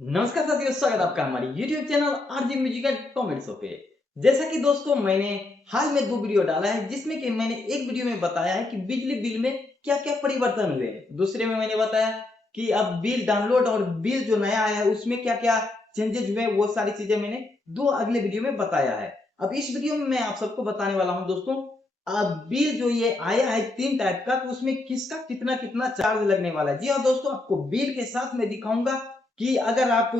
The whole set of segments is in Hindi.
नमस्कार साथियों, स्वागत है आपका हमारे YouTube channel RJ music and comedy show पे। जैसा कि दोस्तों मैंने हाल में 2 वीडियो डाला है जिसमें कि मैंने एक वीडियो में बताया है कि बिजली बिल में क्या-क्या परिवर्तन हुए हैं। दूसरे में मैंने बताया कि अब बिल डाउनलोड और बिल जो नया आया है उसमें क्या-क्या चेंजेज हुए हैं, वो सारी चीजें मैंने 2 अगले वीडियो में बताया है। अब इस वीडियो में मैं आप सबको बताने वाला हूं दोस्तों, अब बिल जो ये आया है 3 टाइप का, तो उसमें किसका कितना-कितना चार्ज लगने वाला है। जी हाँ दोस्तों, आपको बिल के साथ मैं दिखाऊंगा कि अगर आप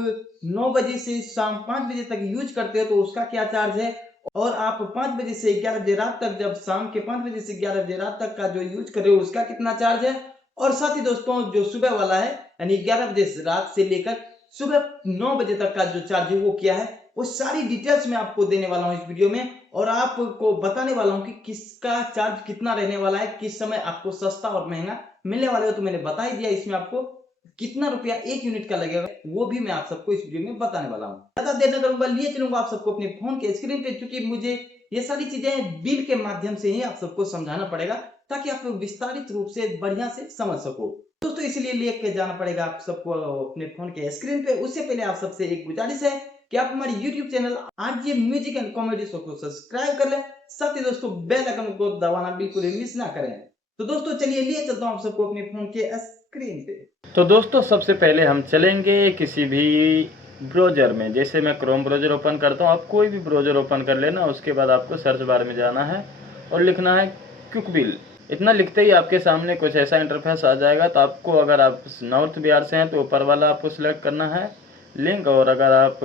9 बजे से शाम 5 बजे तक यूज करते हो तो उसका क्या चार्ज है, और आप 5 बजे से 11 बजे रात तक, जब शाम के 5 बजे से 11 बजे रात तक का जो यूज कर रहे हो उसका कितना चार्ज है। और साथ ही दोस्तों जो सुबह वाला है, यानी 11 बजे से रात से लेकर सुबह 9 बजे तक का जो चार्ज है वो क्या है, वो सारी डिटेल्स मैं आपको देने वाला हूँ इस वीडियो में। और आपको बताने वाला हूँ कि किसका चार्ज कितना रहने वाला है, किस समय आपको सस्ता और महंगा मिलने वाले हो। तो मैंने बता ही दिया इसमें आपको कितना रुपया 1 यूनिट का लगेगा, वो भी मैं आप सबको इस वीडियो में बताने वाला हूँ। ज़्यादा देर न करूँगा, लिए चलूँगा आप सबको अपने फ़ोन के स्क्रीन पे, क्योंकि मुझे ये सारी चीज़ें बिल के माध्यम से ही आप सबको समझाना पड़ेगा ताकि आप विस्तारित रूप से बढ़िया से समझ सको। दोस्तों इसलिए लेके जाना पड़ेगा आप सबको अपने फ़ोन के स्क्रीन पे। उससे पहले आप सबसे एक गुजारिश है कि आप हमारे YouTube channel RJ music and comedy show को सब्सक्राइब कर लें। साथ ही दोस्तों बेल आइकन को दबाना बिल्कुल भी मिस ना करें। तो दोस्तों चलिए लिए चलता हूँ आप सबको अपने फ़ोन के स्क्रीन पे। तो दोस्तों सबसे पहले हम चलेंगे किसी भी ब्राउज़र में। जैसे मैं क्रोम ब्राउज़र ओपन करता हूँ, आप कोई भी ब्राउज़र ओपन कर लेना। उसके बाद आपको सर्च बार में जाना है और लिखना है क्विक बिल। इतना लिखते ही आपके सामने कुछ ऐसा इंटरफेस आ जाएगा। तो आपको, अगर आप नॉर्थ बिहार से हैं तो ऊपर वाला आपको सिलेक्ट करना है लिंक, और अगर आप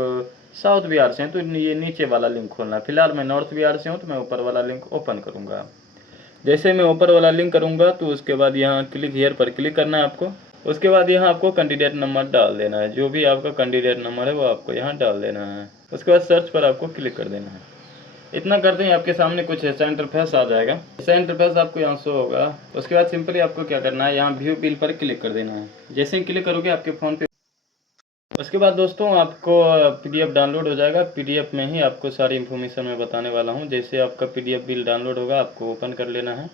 साउथ बिहार से हैं तो ये नीचे वाला लिंक खोलना है। फिलहाल मैं नॉर्थ बिहार से हूँ तो मैं ऊपर वाला लिंक ओपन करूँगा। जैसे मैं ऊपर वाला लिंक करूँगा तो उसके बाद यहाँ क्लिक हियर पर क्लिक करना है आपको। उसके बाद यहाँ आपको कैंडिडेट नंबर डाल देना है। जो भी आपका कैंडिडेट नंबर है वो आपको यहाँ डाल देना है। उसके बाद सर्च पर आपको क्लिक कर देना है। इतना करते ही आपके सामने कुछ ऐसा इंटरफेस आ जाएगा। ऐसा इंटरफेस आपको यहाँ शो होगा। उसके बाद सिंपली आपको क्या करना है, यहाँ व्यू बिल पर क्लिक कर देना है। जैसे ही क्लिक करोगे आपके फ़ोन पे, उसके बाद दोस्तों आपको पीडीएफ डाउनलोड हो जाएगा। पीडीएफ में ही आपको सारी इन्फॉर्मेशन मैं बताने वाला हूँ। जैसे आपका पीडीएफ बिल डाउनलोड होगा, आपको ओपन कर लेना है।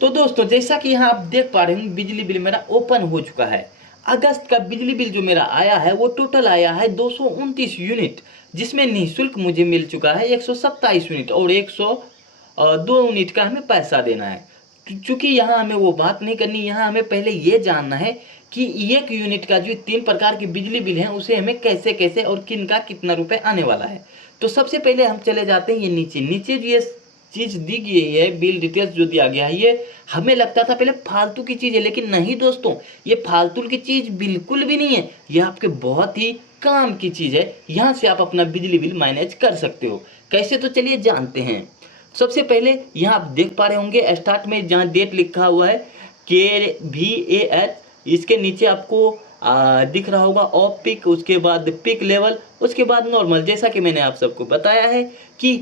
तो दोस्तों जैसा कि यहाँ आप देख पा रहे हैं, बिजली बिल मेरा ओपन हो चुका है। अगस्त का बिजली बिल जो मेरा आया है वो टोटल आया है 229 यूनिट, जिसमें निःशुल्क मुझे मिल चुका है 127 यूनिट, और 102 यूनिट का हमें पैसा देना है। चूँकि यहाँ हमें वो बात नहीं करनी, यहाँ हमें पहले ये जानना है कि 1 यूनिट का जो 3 प्रकार के बिजली बिल हैं उसे हमें कैसे-कैसे और किन का कितना रुपए आने वाला है। तो सबसे पहले हम चले जाते हैं ये नीचे जो ये चीज़ दी गई है, बिल डिटेल्स जो दिया गया है, ये हमें लगता था पहले फालतू की चीज़ है, लेकिन नहीं दोस्तों, ये फालतू की चीज़ बिल्कुल भी नहीं है। ये आपके बहुत ही काम की चीज़ है। यहाँ से आप अपना बिजली बिल मैनेज कर सकते हो। कैसे, तो चलिए जानते हैं। सबसे पहले यहाँ आप देख पा रहे होंगे स्टार्ट में जहाँ डेट लिखा हुआ है KVAH, इसके नीचे आपको दिख रहा होगा ऑफ पिक, उसके बाद पिक लेवल, उसके बाद नॉर्मल। जैसा कि मैंने आप सबको बताया है कि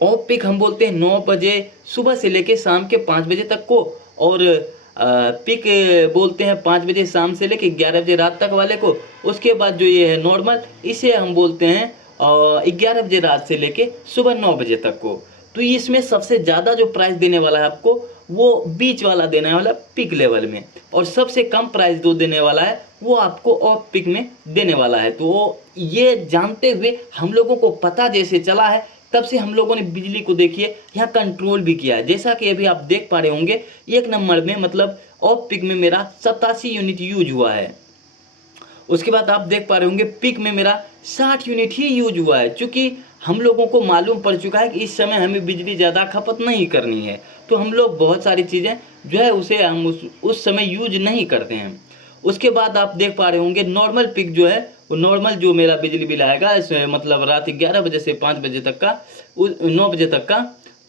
ऑफ पिक हम बोलते हैं 9 बजे सुबह से लेके शाम के 5 बजे तक को, और पिक बोलते हैं 5 बजे शाम से लेके 11 बजे रात तक वाले को। उसके बाद जो ये है नॉर्मल, इसे हम बोलते हैं 11 बजे रात से लेके सुबह 9 बजे तक को। तो इसमें सबसे ज़्यादा जो प्राइस देने वाला है आपको, वो बीच वाला देने वाला पिक लेवल में, और सबसे कम प्राइस जो देने वाला है वो आपको ऑफ पिक में देने वाला है। तो ये जानते हुए हम लोगों को पता जैसे चला है, तब से हम लोगों ने बिजली को देखिए यहाँ कंट्रोल भी किया है। जैसा कि अभी आप देख पा रहे होंगे, 1 नंबर में मतलब ऑफ पिक में मेरा 87 यूनिट यूज हुआ है। उसके बाद आप देख पा रहे होंगे पिक में मेरा 60 यूनिट ही यूज हुआ है। चूँकि हम लोगों को मालूम पड़ चुका है कि इस समय हमें बिजली ज़्यादा खपत नहीं करनी है, तो हम लोग बहुत सारी चीज़ें जो है उसे हम उस समय यूज नहीं करते हैं। उसके बाद आप देख पा रहे होंगे नॉर्मल पिक जो है, वो नॉर्मल जो मेरा बिजली बिल आएगा मतलब रात 11 बजे से 5 बजे तक का, 9 बजे तक का,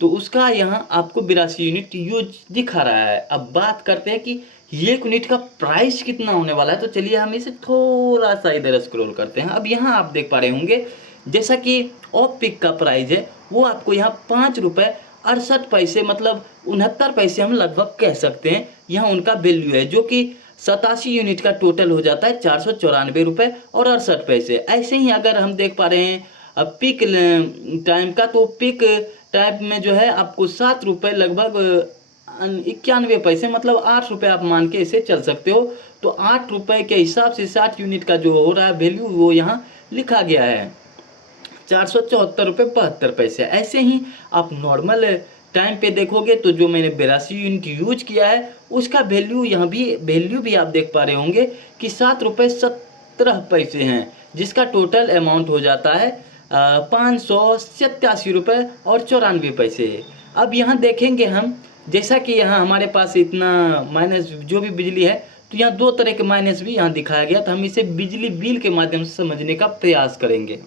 तो उसका यहाँ आपको 82 यूनिट यूज दिखा रहा है। अब बात करते हैं कि 1 यूनिट का प्राइस कितना होने वाला है। तो चलिए हम इसे थोड़ा सा इधर स्क्रॉल करते हैं। अब यहाँ आप देख पा रहे होंगे, जैसा कि ऑफ पिक का प्राइस है वो आपको यहाँ 5 रुपये 68 पैसे, मतलब 69 पैसे हम लगभग कह सकते हैं, यहाँ उनका वैल्यू है, जो कि 87 यूनिट का टोटल हो जाता है 494 रुपये और 68 पैसे। ऐसे ही अगर हम देख पा रहे हैं अब पिक टाइम का, तो पिक टाइम में जो है आपको 7 रुपये लगभग 91 पैसे, मतलब 8 रुपये आप मान के इसे चल सकते हो। तो 8 रुपये के हिसाब से 60 यूनिट का जो हो रहा है वैल्यू वो यहाँ लिखा गया है 474 रुपये 72 पैसे। ऐसे ही आप नॉर्मल टाइम पे देखोगे तो जो मैंने 82 यूनिट यूज किया है उसका वैल्यू यहाँ भी वैल्यू भी आप देख पा रहे होंगे कि 7 रुपये 17 पैसे हैं, जिसका टोटल अमाउंट हो जाता है 587 रुपये और 94 पैसे। अब यहाँ देखेंगे हम, जैसा कि यहाँ हमारे पास इतना माइनस जो भी बिजली है तो यहाँ दो तरह के माइनस भी यहाँ दिखाया गया, तो हम इसे बिजली बिल के माध्यम से समझने का प्रयास करेंगे।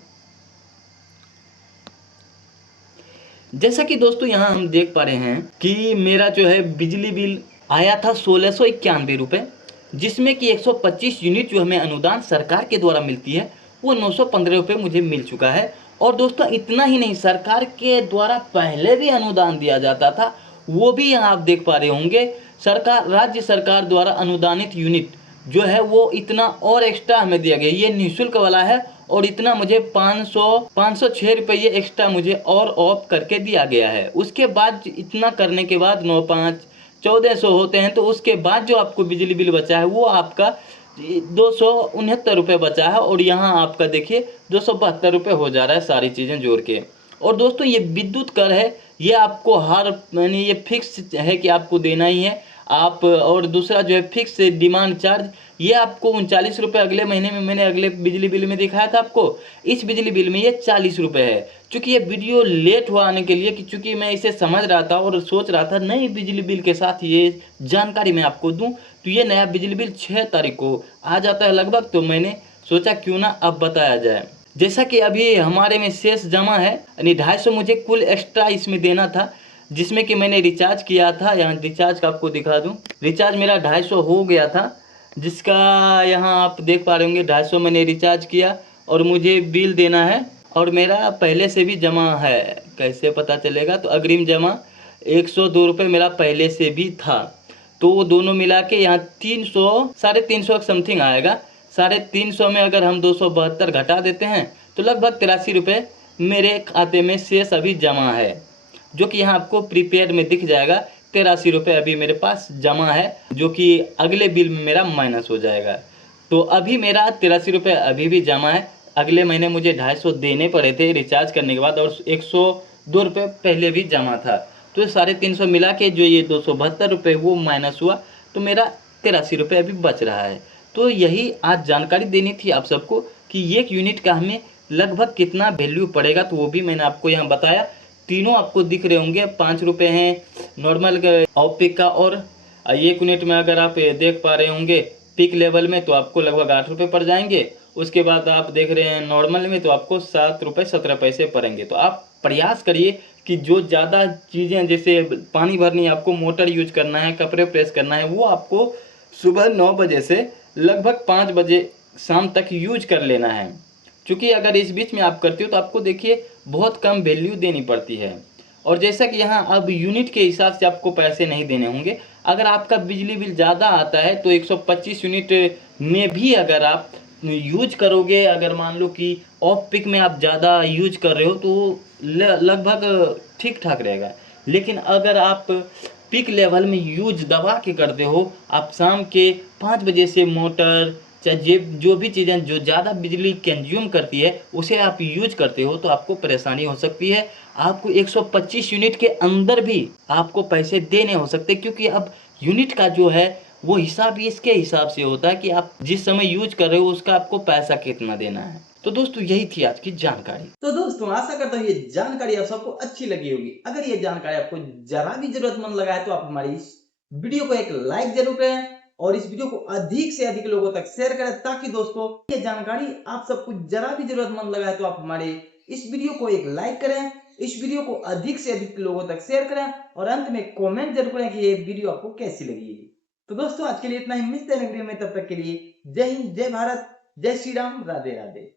जैसा कि दोस्तों यहाँ हम देख पा रहे हैं कि मेरा जो है बिजली बिल आया था 1691 रुपये, जिसमें कि 125 यूनिट जो हमें अनुदान सरकार के द्वारा मिलती है वो 915 रुपये मुझे मिल चुका है। और दोस्तों इतना ही नहीं, सरकार के द्वारा पहले भी अनुदान दिया जाता था, वो भी यहाँ आप देख पा रहे होंगे। सरकार, राज्य सरकार द्वारा अनुदानित यूनिट जो है वो इतना और एक्स्ट्रा हमें दिया गया, ये निःशुल्क वाला है और इतना मुझे 506 रुपये एक्स्ट्रा मुझे और ऑफ करके दिया गया है। उसके बाद इतना करने के बाद 9 5 1400 होते हैं, तो उसके बाद जो आपको बिजली बिल बचा है वो आपका 269 रुपये बचा है और यहाँ आपका देखिए 272 रुपये हो जा रहा है सारी चीज़ें जोड़ के। और दोस्तों ये विद्युत कर है, ये आपको हर यानी ये फिक्स है कि आपको देना ही है आप। और दूसरा जो है फिक्स डिमांड चार्ज, ये आपको 39 रुपये अगले महीने में, मैंने अगले बिजली बिल में दिखाया था आपको, इस बिजली बिल में ये 40 रुपये है। चूँकि ये वीडियो लेट हुआ आने के लिए कि चूँकि मैं इसे समझ रहा था और सोच रहा था नई बिजली बिल के साथ ये जानकारी मैं आपको दूं, तो ये नया बिजली बिल 6 तारीख को आ जाता है लगभग, तो मैंने सोचा क्यों ना अब बताया जाए। जैसा कि अभी हमारे में शेष जमा है, यानी 250 मुझे कुल एक्स्ट्रा इसमें देना था, जिसमें कि मैंने रिचार्ज किया था। यहाँ रिचार्ज का आपको दिखा दूं, रिचार्ज मेरा 250 हो गया था, जिसका यहाँ आप देख पा रहे होंगे 250 मैंने रिचार्ज किया और मुझे बिल देना है और मेरा पहले से भी जमा है। कैसे पता चलेगा, तो अग्रिम जमा 102 रुपये मेरा पहले से भी था, तो वो दोनों मिला के यहाँ 300 350 समथिंग आएगा। 350 में अगर हम 272 घटा देते हैं तो लगभग 83 रुपये मेरे खाते में शेष अभी जमा है, जो कि यहाँ आपको प्रीपेड में दिख जाएगा। 83 रुपये अभी मेरे पास जमा है, जो कि अगले बिल में मेरा माइनस हो जाएगा। तो अभी मेरा 83 रुपये अभी भी जमा है। अगले महीने मुझे 250 देने पड़े थे रिचार्ज करने के बाद और 102 रुपये पहले भी जमा था, तो 350 मिला के जो ये 272 रुपये वो माइनस हुआ, तो मेरा 83 रुपये अभी बच रहा है। तो यही आज जानकारी देनी थी आप सबको कि एक यूनिट का हमें लगभग कितना वैल्यू पड़ेगा, तो वो भी मैंने आपको यहाँ बताया। तीनों आपको दिख रहे होंगे, 5 रुपये हैं नॉर्मल ऑफ पिक का, और 1 यूनिट में अगर आप देख पा रहे होंगे पिक लेवल में तो आपको लगभग 8 रुपये पड़ जाएंगे। उसके बाद आप देख रहे हैं नॉर्मल में तो आपको 7 रुपये 17 पैसे पड़ेंगे। तो आप प्रयास करिए कि जो ज़्यादा चीज़ें जैसे पानी भरनी है, आपको मोटर यूज करना है, कपड़े प्रेस करना है, वो आपको सुबह 9 बजे से लगभग 5 बजे शाम तक यूज कर लेना है। क्योंकि अगर इस बीच में आप करते हो तो आपको देखिए बहुत कम वैल्यू देनी पड़ती है। और जैसा कि यहाँ अब यूनिट के हिसाब से आपको पैसे नहीं देने होंगे। अगर आपका बिजली बिल ज़्यादा आता है तो 125 यूनिट में भी अगर आप यूज करोगे, अगर मान लो कि ऑफ पिक में आप ज़्यादा यूज कर रहे हो तो लगभग ठीक ठाक रहेगा। लेकिन अगर आप पिक लेवल में यूज दबा के करते हो, आप शाम के 5 बजे से मोटर चाहे जो भी चीज़ें जो ज़्यादा बिजली कंज्यूम करती है उसे आप यूज करते हो, तो आपको परेशानी हो सकती है। आपको 125 यूनिट के अंदर भी आपको पैसे देने हो सकते, क्योंकि अब यूनिट का जो है वो हिसाब इसके हिसाब से होता है कि आप जिस समय यूज कर रहे हो उसका आपको पैसा कितना देना है। तो दोस्तों यही थी आज की जानकारी। तो दोस्तों आशा करता हूँ ये जानकारी आप सबको अच्छी लगी होगी। अगर ये जानकारी आपको जरा भी जरूरतमंद लगा है तो आप हमारी इस वीडियो को एक लाइक जरूर करें और इस वीडियो को अधिक से अधिक लोगों तक शेयर करें, ताकि दोस्तों ये जानकारी आप सबको जरा भी जरूरतमंद लगा है तो आप हमारे इस वीडियो को एक लाइक करें, इस वीडियो को अधिक से अधिक लोगों तक शेयर करें और अंत में कमेंट जरूर करें कि ये वीडियो आपको कैसी लगी है। तो दोस्तों आज के लिए इतना ही, मिलते हैं अगले वीडियो में, तब तक के लिए जय हिंद, जय भारत, जय श्री राम, राधे राधे।